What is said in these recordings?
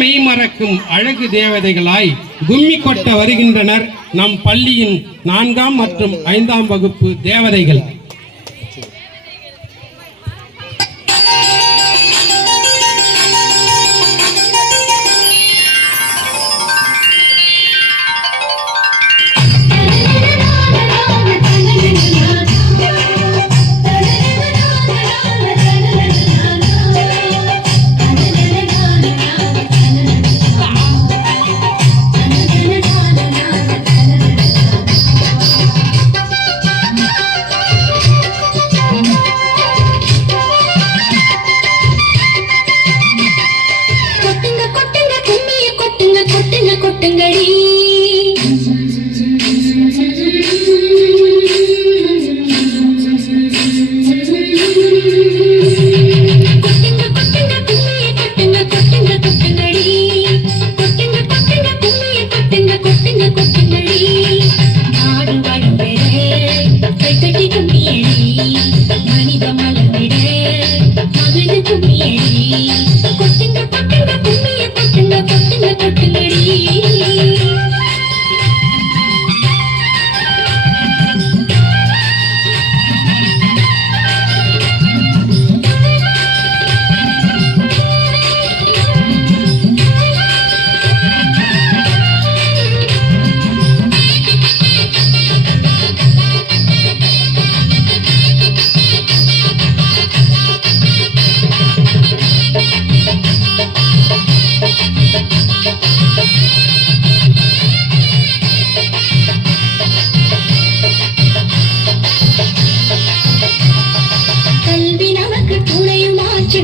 மெய்மறக்கும் அழகு தேவதைகளாய் கும்மி கொட்ட வருகின்றனர் நம் பள்ளியின் 4ஆம் மற்றும் 5ஆம் வகுப்பு தேவதைகள்.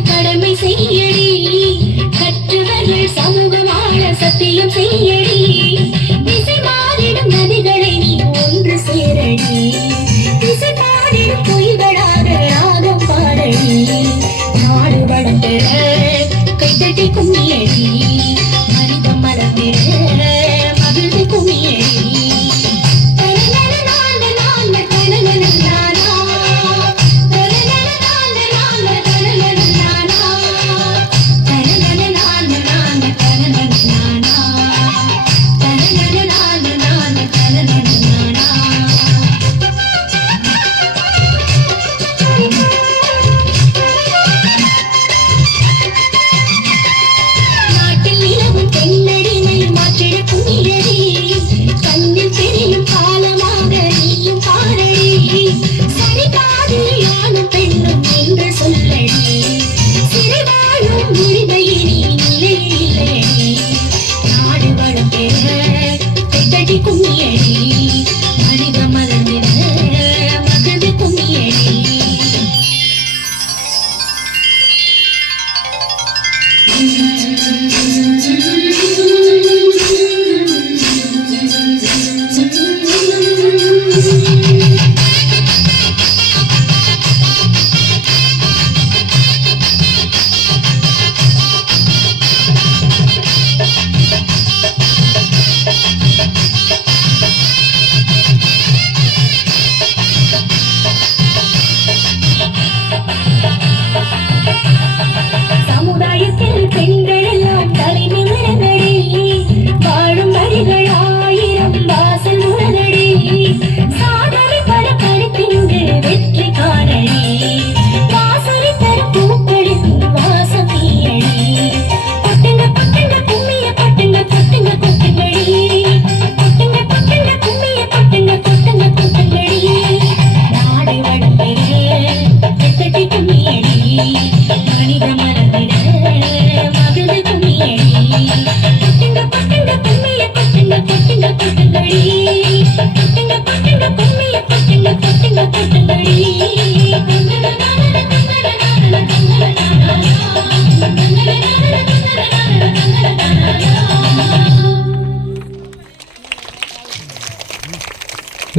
கடமை செய்யடி, கற்றவர்கள் சமூகம் வாழ சத்தியம் செய்யடி, திசை மாறிடும் நதிகளை நீ ஒன்று சேரடி, திசை மாறிடும் பொய்களாக ராகம் பாடடி, நாடு வளம் பெற கைத்தட்டி கும்மியடி, மனிதம் மலம் பெற மகிழ்ந்து கும்மியடி.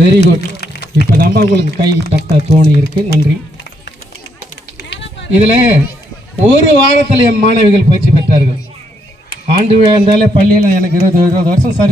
Very good. இப்போதான்பா உங்களுக்கு கை தட்ட தோணி இருக்கு. நன்றி. இதில் ஒரு வாரத்தில் என் மாணவிகள் பயிற்சி பெற்றார்கள். ஆண்டு விழா இருந்தாலே பள்ளியில் எனக்கு 20 வருஷம் சரி